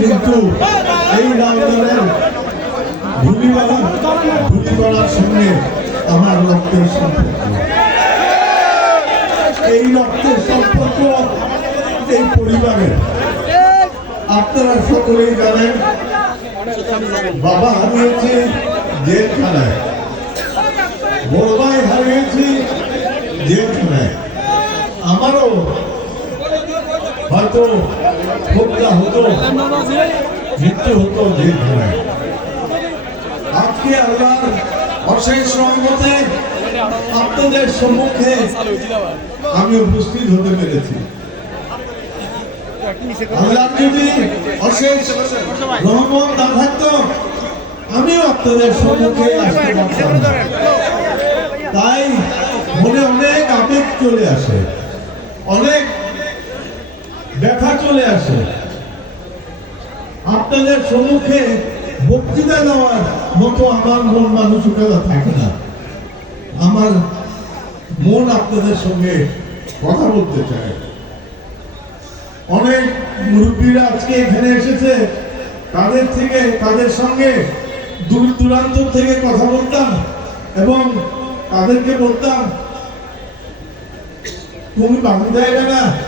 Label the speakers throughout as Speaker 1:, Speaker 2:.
Speaker 1: কিন্তু এই রাউজানের ভূমিবালা, ভূমিবালার সঙ্গে আমার রক্তের সম্পর্ক। এই রক্তের সম্পর্ক এই পরিবারের আপনারা সকলেই জানেন, বাবা হারিয়েছে জেলখানায়, বড় ভাই হারিয়েছি জেলখানায়। আমারও হয়তো হত্যা হতো, মৃত্যু হতো জেলখানায় আজকে আল্লাহর অশেষ রহমতে আপনাদের সম্মুখে আমি উপস্থিত হতে পেরেছি। আল্লাহ যদি অশেষ রহমত না থাকতো আমিও আপনাদের সম্মুখে তাই মনে অনেক আবেগ চলে আসে, অনেক ব্যথা চলে আসে। আপনাদের সম্মুখে বক্তৃতা দেওয়ার মতো আমার মন মানসিকতা থাকে না। আমার মন আপনাদের সঙ্গে কথা বলতে চায়। অনেক মুরব্বীরা আজকে এখানে এসেছে। তাদের থেকে, তাদের সঙ্গে দূর দূরান্ত থেকে কথা বলতাম এবং তাদেরকে বলতাম, তুমি চাইবে না?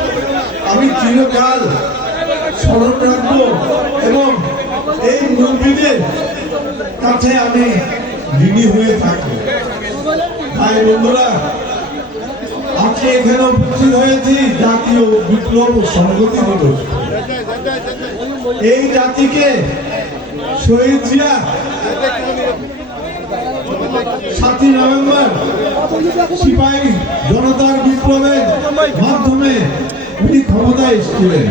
Speaker 1: আমি চিরকাল স্মরণ রাখব এবং এই মুরব্বীদের কাছে আমি ঋণী হয়ে থাকব। ভাই বন্ধুরা, আজকে এখানে উপস্থিত হয়েছি জাতীয় বিপ্লব ও সংগতি দিবস। এই জাতিকে শহীদ জিয়া সাতই নভেম্বর সিপাহী জনতার বিপ্লবের মাধ্যমে উনি ক্ষমতায় এসেছিলেন।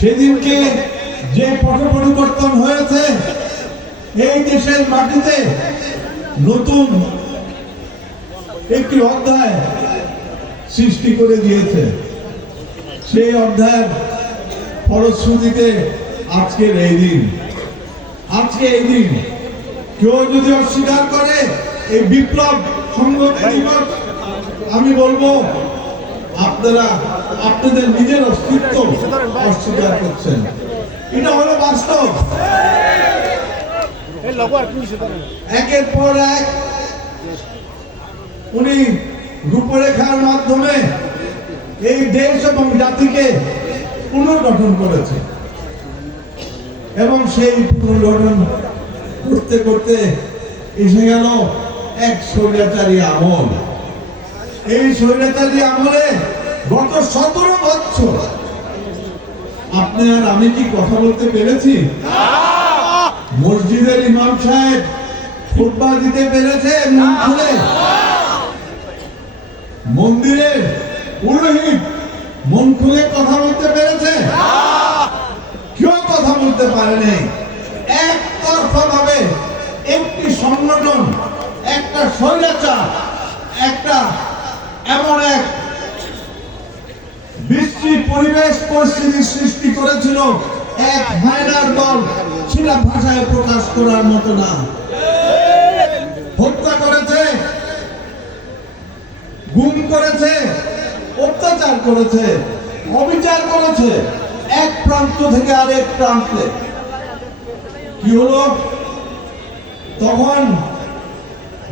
Speaker 1: সেদিনকে যে পট পরিবর্তন হয়েছে, এই দেশের মাটিতে নতুন একটি অধ্যায় সৃষ্টি করে দিয়েছে। সেই অধ্যায়ের ফলশ্রুতিতে আজকের এই দিন। আজকে এই দিন কেউ যদি অস্বীকার করে, এই বিপ্লব সংগঠন আমি বলব আপনারা আপনাদের নিজের অস্তিত্ব অস্বীকার করছেন। এটা হলো বাস্তব। একের পর এক উনি রূপরেখার মাধ্যমে এই দেশ এবং জাতিকে পুনর্গঠন করেছে। এবং সেই পুনর্গঠন করতে করতে এসে গেল এক স্বৈরাচারী আমল। এই স্বৈরাচারী আমলে গত সতেরো বছর। আপনি আর আমি কি কথা বলতে পেরেছি? মসজিদের ইমাম সাহেব ফুটবল দিতে পেরেছে মন মন্দিরের পুরোহিত মন খুলে কথা বলতে পেরেছে? কেউ কথা বলতে পারেনি একতরফা ভাবে একটি সংগঠন, একটা স্বৈরাচার, একটা এমন এক বিশ্রী পরিবেশ পরিস্থিতি সৃষ্টি করেছিল। এক হায়নার দল সেটা ভাষায় প্রকাশ করার মতো না। হত্যা করেছে, গুম করেছে, অত্যাচার করেছে, অবিচার করেছে। এক প্রান্ত থেকে আরেক প্রান্তে। কি হলো? তখন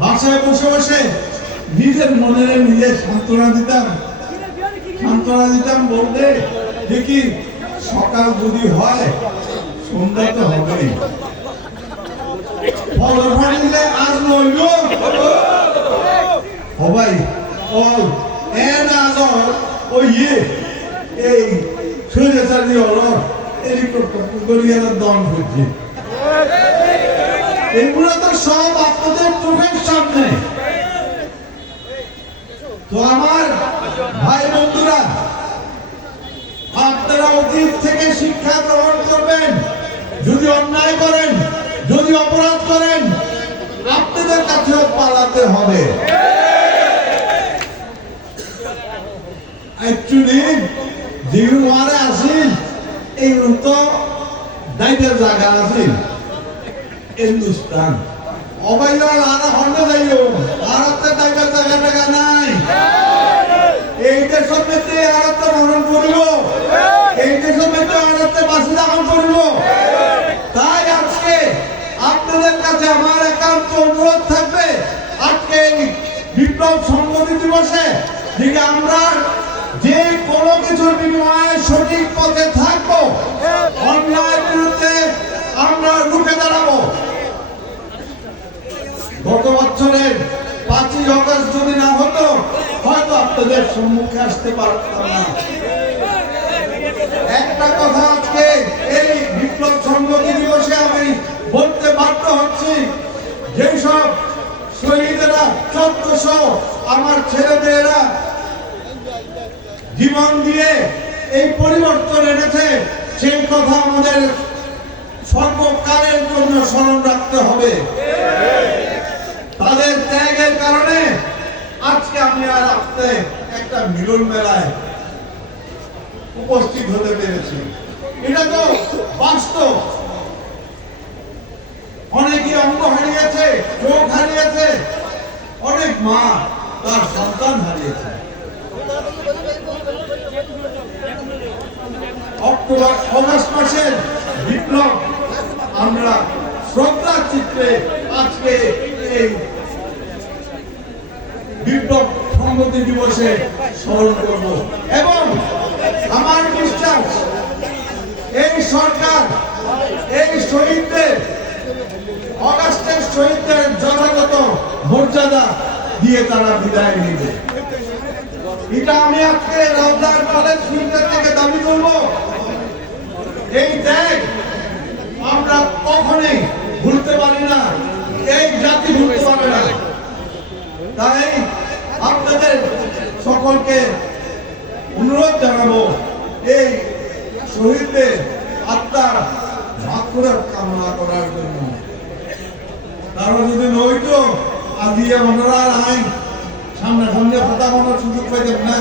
Speaker 1: বাসায় বসে বসে নিজের মনে নিজে সান্ত্বনা দিতাম সান্ত্বনা দিতাম বলতে, দেখি, সকাল যদি হয়, সন্ধ্যা তো হবেই। ফল ইয়ে এই দম এগুলো তো সব আপনাদের চোখের সামনে। তো আমার ভাই বন্ধুরা, আপনারা অতীত থেকে শিক্ষা গ্রহণ করবেন, যদি অন্যায় করেন, যদি অপরাধ করেন, আপনাদের কাছেও পালাতে হবে। জায়গা আছে হিন্দুস্তান হন্ড যাইও ভারতের দায়িত্বের জায়গা টাকা নাই। এই দেশের মধ্যে আরতে ভ্রমণ করিব এই দেশের মধ্যে আরতে বাসি দাখন করিব তাই আজকে আপনাদের কাছে আমার একান্ত অনুরোধ থাকবে, আজকে বিপ্লব সংগতি দিবসে দিকে আমরা যে কোনো কিছুর বিনিময়ে সঠিক পথে থাকব, অন্যায়ের বিরুদ্ধে আমরা রুখে দাঁড়াবো। গত বছরের পাঁচই অগস্ট যদি না হতো, হয়তো আপনাদের সম্মুখে আসতে পারতাম না। একটা কথা আজকে এই বিপ্লব সংগতি দিবসে আমি বলতে বাধ্য হচ্ছি, যেসব শহীদেরা, চোদ্দশো আমার ছেলে মেয়েরা জীবন দিয়ে এই পরিবর্তন এনেছে, সেই কথা আমাদের সর্বকালের জন্য স্মরণ রাখতে হবে। তাদের ত্যাগের কারণে আজকে আমি আর আপনি একটা মিলন মেলায় উপস্থিত হতে পেরেছি। এটা তো বাস্তব। অনেকে অঙ্গ হারিয়েছে চোখ হারিয়েছে, অনেক মা তার সন্তান হারিয়েছে। অক্টোবর, অগস্ট মাসের বিপ্লব আমরা শ্রদ্ধা চিত্রে আজকে এই বিপ্লব সংগতি দিবসে স্মরণ করব। এবং আমার বিশ্বাস, এই সরকার, এই শহীদদের, অগাস্টের শহীদদের যথাযথ মর্যাদা দিয়ে তারা বিদায় নিবে। এটা আমি আজকে রাউদার কলেজ ফিল্ডের থেকে দাবি করব। এই ত্যাগ আমরা কখনোই ভুলতে পারি না, এই জাতি ভুলতে পারে না। তাই আপনাদের সকলকে অনুরোধ জানাব, এই শহীদদের আত্মার মাকুরাত কামনা করার জন্য। তারা যদি নইতো আদি আমরা আইন, সামনে সামনে কথা বলার সুযোগ পাইতেন না।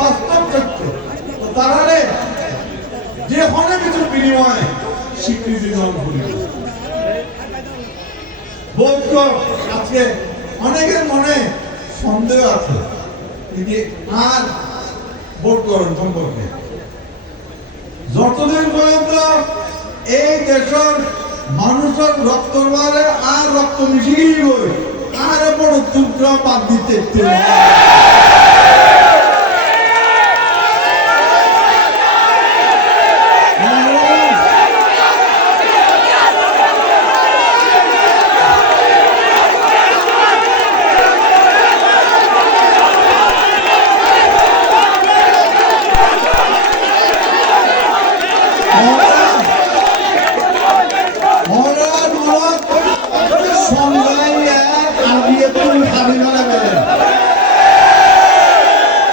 Speaker 1: বাস্তব সত্য তো যে অনেকের মনে সন্দেহ আছে যে আর ভোট করেন সম্পর্কে। যতদিন পর্যন্ত এই দেশের মানুষের রক্ত আর রক্ত মিশিয়ে আর বড় চুদ্র বাদ দিতে ইচ্ছে হয়। মরার মরদ সন্ধ্যায় এক আগিয়ে তুই খাবি না বেড়ে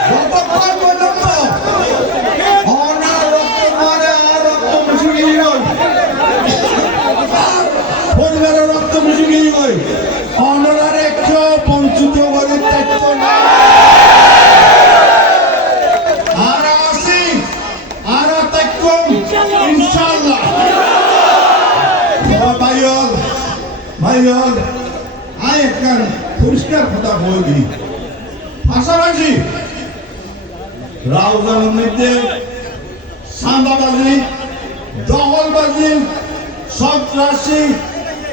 Speaker 1: যতক্ষণ পর্যন্ত অনার রক্ত মারে আর রক্ত মিশিয়ে গই পরিবারের রক্ত মিশিয়ে গই অনার একটু বঞ্চিত না। আর আসি, আর তাইকুম ইনশাআল্লাহ। বাবা ভাইয়ল ভাইয়ল আয় পরিষ্কার কথা বলি পাশাপাশি রাউজানের মধ্যে সান্দাবাজি, দখলবাজি, সন্ত্রাসী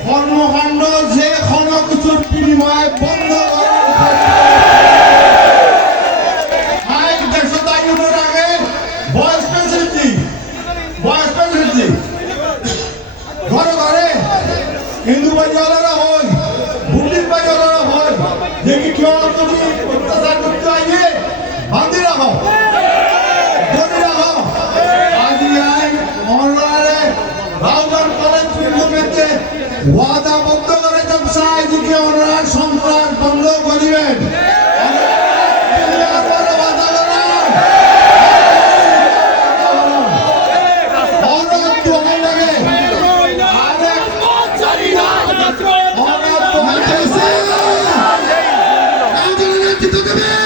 Speaker 1: কর্মকাণ্ড যে কোনো কিছুর বিনিময়ে বন্ধ ঘরে ঘরে হিন্দু ভাইওয়ালারা ওয়াদা বন্ধ করে চাই দুটি আমরা সন্ত্রাস বন্ধ করিবেন Look at this!